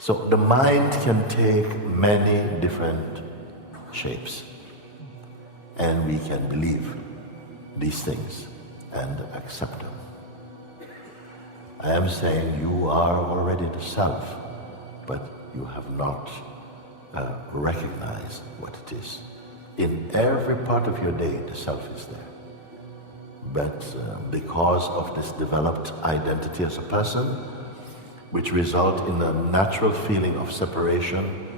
So the mind can take many different shapes, and we can believe these things and accept them. I am saying you are already the self, but you have not recognized what it is. In every part of your day, the self is there. But because of this developed identity as a person, which result in a natural feeling of separation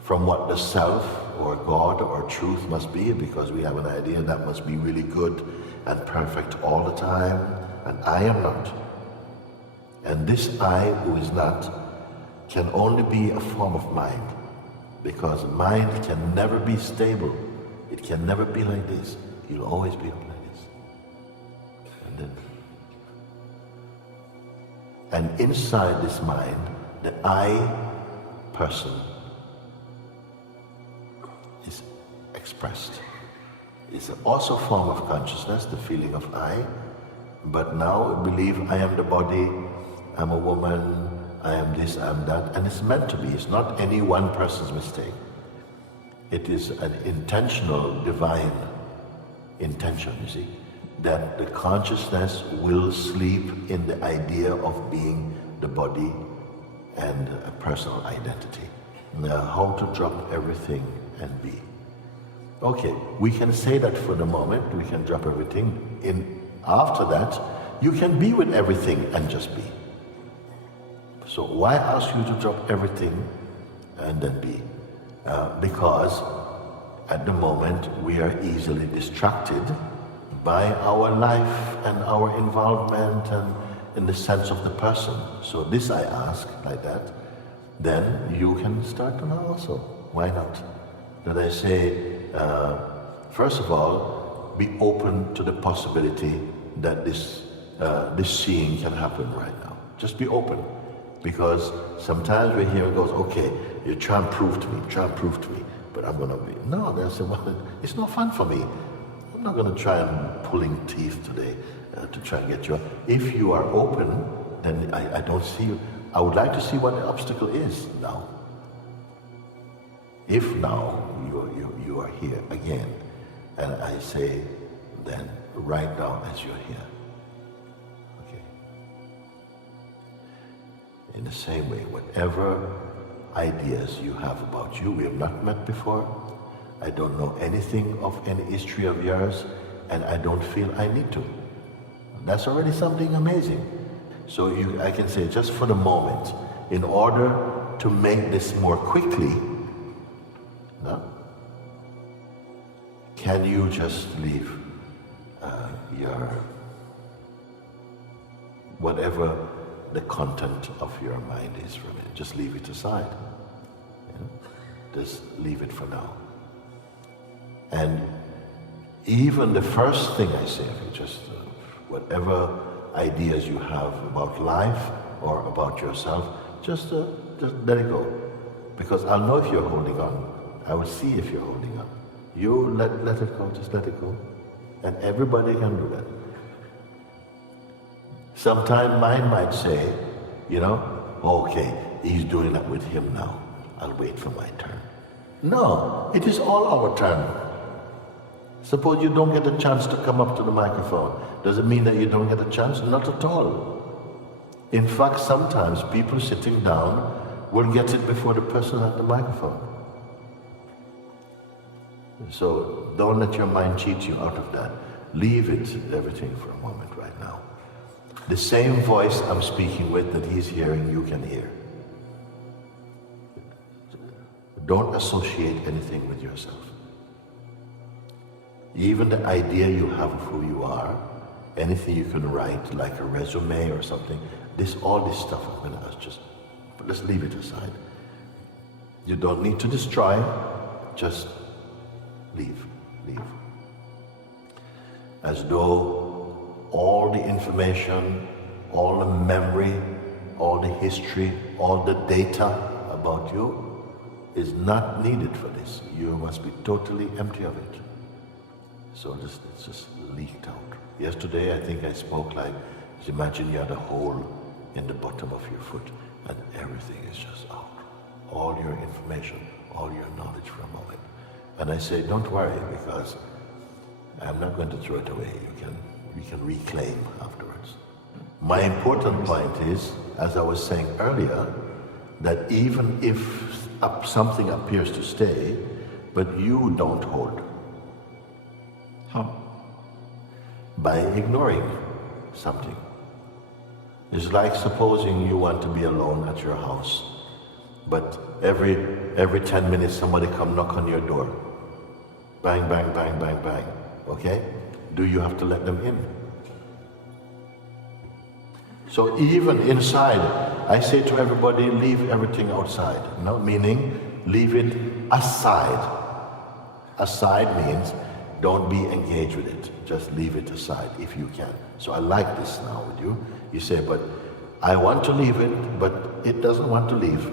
from what the self or God or truth must be, because we have an idea that must be really good and perfect all the time, and I am not. And this I who is not can only be a form of mind, because mind can never be stable. It can never be like this. You'll always be like this. And inside this mind, the I person is expressed. It's also a form of consciousness, the feeling of I, but now I believe I am the body, I'm a woman, I am this, I am that, and it's meant to be. It's not any one person's mistake. It is an intentional, divine intention, you see, that the consciousness will sleep in the idea of being the body and a personal identity. Now, how to drop everything and be. Okay, we can say that for the moment, we can drop everything. After that, you can be with everything and just be. So why ask you to drop everything and then be? Because at the moment we are easily distracted by our life and our involvement and in the sense of the person. So this I ask like that, then you can start to know also. Why not? That I say, first of all, be open to the possibility that this seeing can happen right now. Just be open. Because sometimes we hear it goes, okay, you try and prove to me, but I'm going to be, no, that's it's no fun for me. I'm not going to try and pulling teeth today to try and get you. If you are open, then I don't see you. I would like to see what the obstacle is now. If now you are here again, and I say, then right now as you're here, in the same way, whatever ideas you have about you, we have not met before, I don't know anything of any history of yours, and I don't feel I need to. That's already something amazing. So I can say, just for the moment, in order to make this more quickly, no? Can you just leave your whatever the content of your mind is from it. Just leave it aside. Just leave it for now. And even the first thing I say, just whatever ideas you have about life or about yourself, just let it go. Because I'll know if you're holding on. I will see if you're holding on. You let it go, just let it go. And everybody can do that. Sometimes mind might say, okay, he's doing that with him now. I'll wait for my turn. No, it is all our turn. Suppose you don't get a chance to come up to the microphone. Does it mean that you don't get a chance? Not at all. In fact, sometimes people sitting down will get it before the person at the microphone. So don't let your mind cheat you out of that. Leave everything for a moment right now. The same voice I'm speaking with that he's hearing, you can hear. Don't associate anything with yourself. Even the idea you have of who you are, anything you can write, like a resume or something, all this stuff I'm going to ask, just leave it aside. You don't need to destroy, just leave. As though all the information, all the memory, all the history, all the data about you is not needed for this. You must be totally empty of it. So it's just leaked out. Yesterday I think I spoke like, imagine you had a hole in the bottom of your foot and everything is just out. All your information, all your knowledge for a moment. And I say, don't worry, because I'm not going to throw it away. We can reclaim afterwards. My important point is, as I was saying earlier, that even if something appears to stay, but you don't hold. How? By ignoring something. It's like supposing you want to be alone at your house, but every 10 minutes somebody come knock on your door. Bang, bang, bang, bang, bang. Okay? Do you have to let them in? So even inside, I say to everybody, leave everything outside. No, meaning, leave it aside. Aside means don't be engaged with it. Just leave it aside if you can. So I like this now with you. You say, but I want to leave it, but it doesn't want to leave.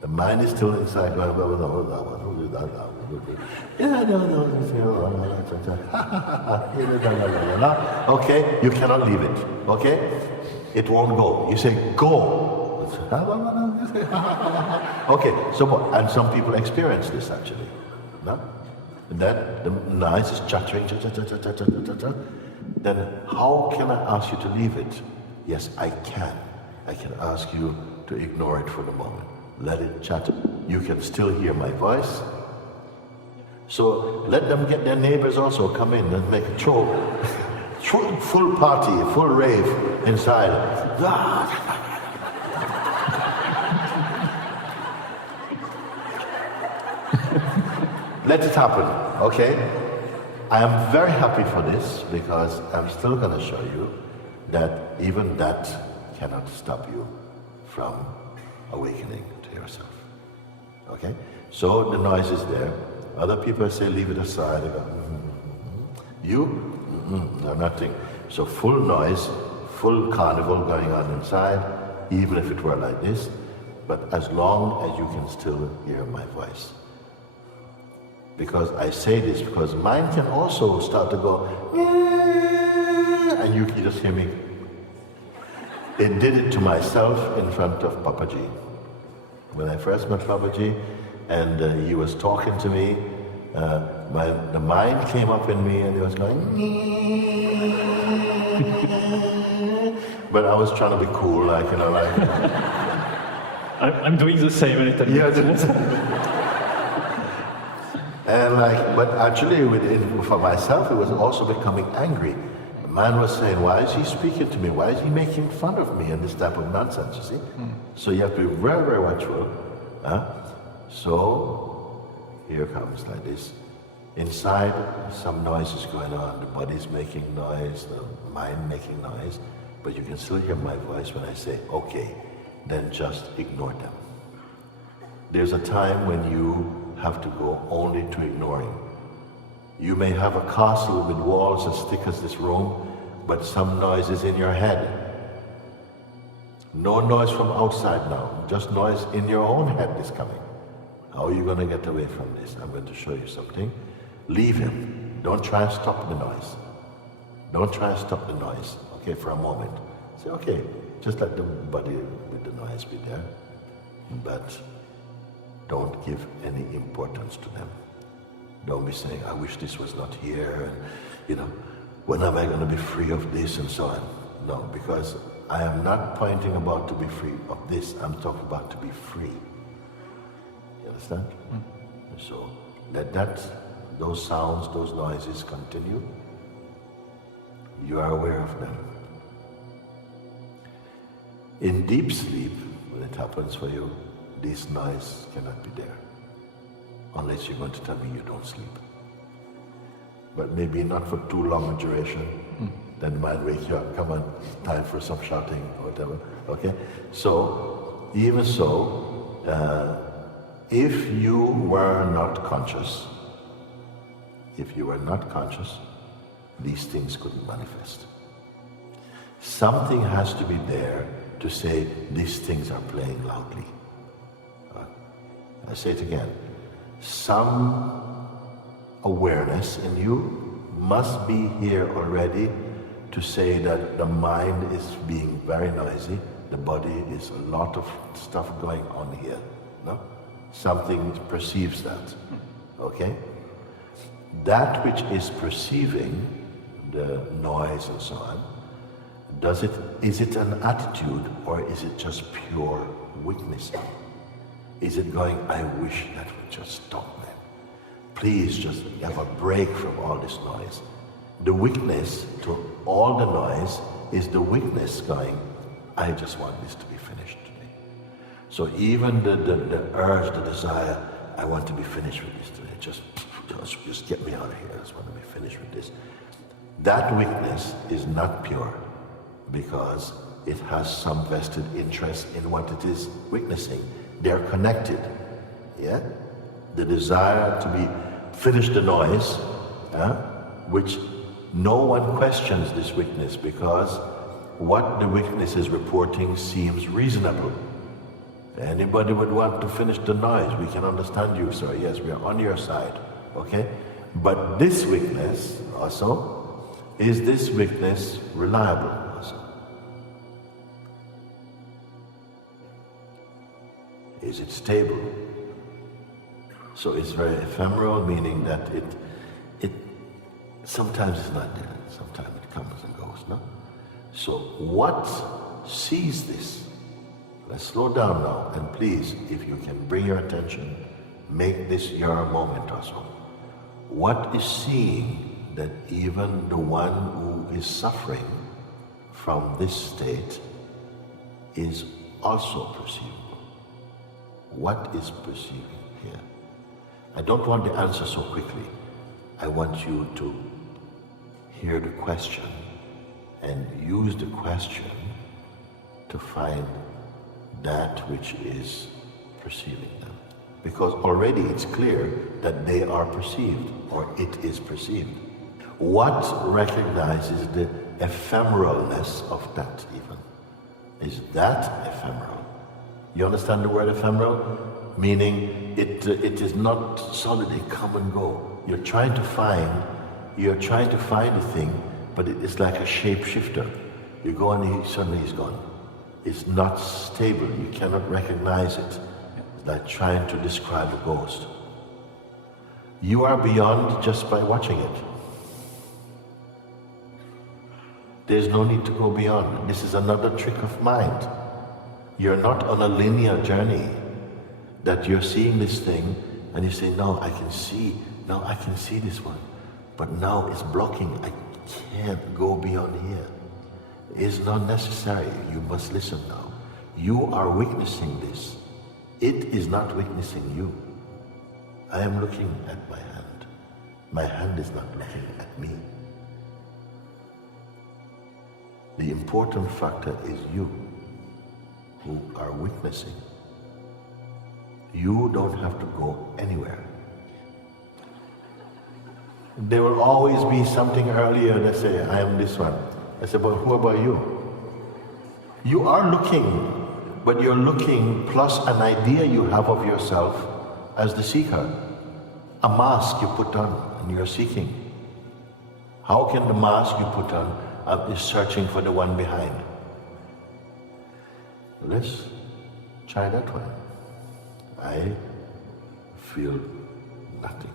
The mind is still inside. Okay, you cannot leave it. Okay? It won't go. You say, go. Okay, so, and some people experience this actually. No? And then the noise is chattering, then how can I ask you to leave it? Yes, I can. I can ask you to ignore it for the moment. Let it chatter. You can still hear my voice. So let them get their neighbors also come in and make a full party, full rave inside. Let it happen, okay? I am very happy for this because I'm still going to show you that even that cannot stop you from awakening to yourself. Okay? So the noise is there. Other people say, leave it aside. I go, You? No, nothing. So full noise, full carnival going on inside, even if it were like this, but as long as you can still hear my voice. Because I say this because mine can also start to go, and you can just hear me. It did it to myself in front of Papaji. When I first met Papaji and he was talking to me, the mind came up in me and it was going, but I was trying to be cool, like, you know, like. I'm doing the same a little bit. Yeah, and like, but actually, for myself, it was also becoming angry. The man was saying, why is he speaking to me? Why is he making fun of me and this type of nonsense, you see? So you have to be very, very watchful. So, here comes like this. Inside, some noise is going on. The body's making noise, the mind making noise. But you can still hear my voice when I say, okay, then just ignore them. There's a time when you have to go only to ignoring. You may have a castle with walls as thick as this room, but some noise is in your head. No noise from outside now, just noise in your own head is coming. How are you going to get away from this? I'm going to show you something. Leave him. Don't try and stop the noise. Don't try and stop the noise, okay, for a moment. Say, okay, just let the body with the noise be there, but don't give any importance to them. Don't be saying, I wish this was not here, and, you know, when am I going to be free of this, and so on. No, because I am not pointing about to be free of this, I'm talking about to be free. You understand? So let those sounds, those noises continue. You are aware of them. In deep sleep, when it happens for you, this noise cannot be there, unless you're going to tell me you don't sleep. But maybe not for too long a duration, then it might wake you up, come on, time for some shouting or whatever, okay? So, even so, if you were not conscious, these things couldn't manifest. Something has to be there to say these things are playing loudly. I say it again. Some awareness in you must be here already to say that the mind is being very noisy, the body is a lot of stuff going on here. No? Something perceives that. Okay? That which is perceiving the noise and so on, is it an attitude or is it just pure witnessing? Is it going, I wish that would just stop, man. Please just have a break from all this noise. The witness to all the noise is the witness going, I just want this to be finished today. So even the urge, the desire, I want to be finished with this today. Just get me out of here. I just want to be finished with this. That witness is not pure because it has some vested interest in what it is witnessing. They're connected. Yeah? The desire to be finish the noise, which no one questions this witness because what the witness is reporting seems reasonable. Anybody would want to finish the noise. We can understand you, sir. Yes, we are on your side. Okay? But this witness also, is this witness reliable also? Is it stable? So it's very ephemeral, meaning that it sometimes it's not there, sometimes it comes and goes, no? So what sees this? Let's slow down now, and please, if you can bring your attention, make this your moment also. What is seeing that even the one who is suffering from this state is also perceivable? What is perceiving here? I don't want the answer so quickly. I want you to hear the question and use the question to find that which is perceiving them. Because already it's clear that they are perceived, or it is perceived. What recognizes the ephemeralness of that even? Is that ephemeral? You understand the word ephemeral? Meaning it is not solid, it come and go. You're trying to find a thing, but it's like a shapeshifter. You go and suddenly he's gone. It's not stable, you cannot recognize it. It's like trying to describe a ghost. You are beyond just by watching it. There's no need to go beyond. This is another trick of mind. You're not on a linear journey that you're seeing this thing and you say, no, I can see this one. But now it's blocking. I can't go beyond here. It's not necessary. You must listen now. You are witnessing this. It is not witnessing you. I am looking at my hand. My hand is not looking at me. The important factor is you who are witnessing. You don't have to go anywhere. There will always be something earlier that say, I am this one. I say, but who about you? You are looking, but you're looking plus an idea you have of yourself as the seeker. A mask you put on and you're seeking. How can the mask you put on is searching for the one behind? Let's try that one. I feel nothing.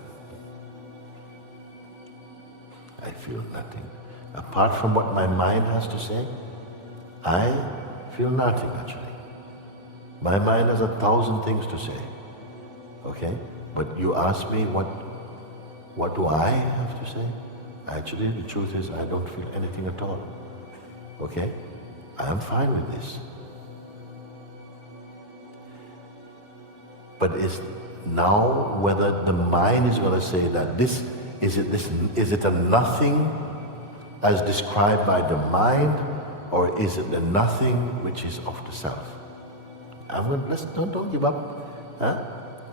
I feel nothing. Apart from what my mind has to say, I feel nothing actually. My mind has 1,000 things to say. Okay? But you ask me what do I have to say? Actually, the truth is I don't feel anything at all. Okay? I am fine with this. But it's now whether the mind is going to say that is it a nothing as described by the mind, or is it the nothing which is of the self? Don't give up. Huh?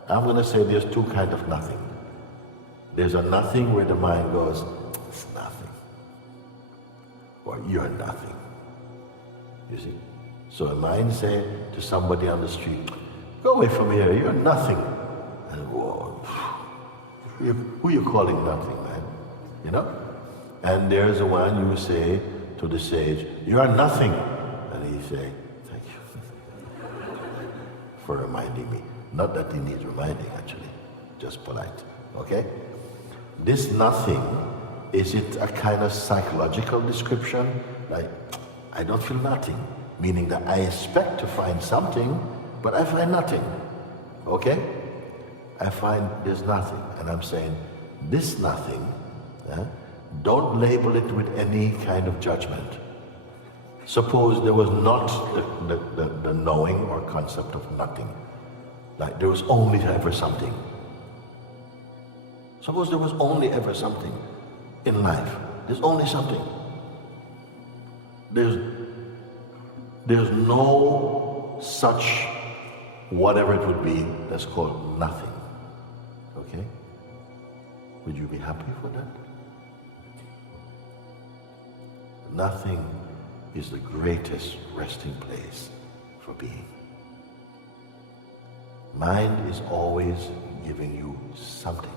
I'm going to say there's two kinds of nothing. There's a nothing where the mind goes, it's nothing, or you're nothing. You see? So a mind say to somebody on the street, go away from here, you're nothing. And whoa, who you calling nothing, man? You know? And there's the one you say to the sage, you are nothing. And he say, thank you. for reminding me. Not that he needs reminding, actually, just polite, okay? This nothing, is it a kind of psychological description? Like, I don't feel nothing, meaning that I expect to find something, but I find nothing, okay? I find there's nothing, and I'm saying, this nothing, don't label it with any kind of judgment. Suppose there was not the knowing or concept of nothing. Like there was only ever something. Suppose there was only ever something in life. There's only something. There's no such whatever it would be that's called nothing. Okay? Would you be happy for that? Nothing is the greatest resting place for being. Mind is always giving you something.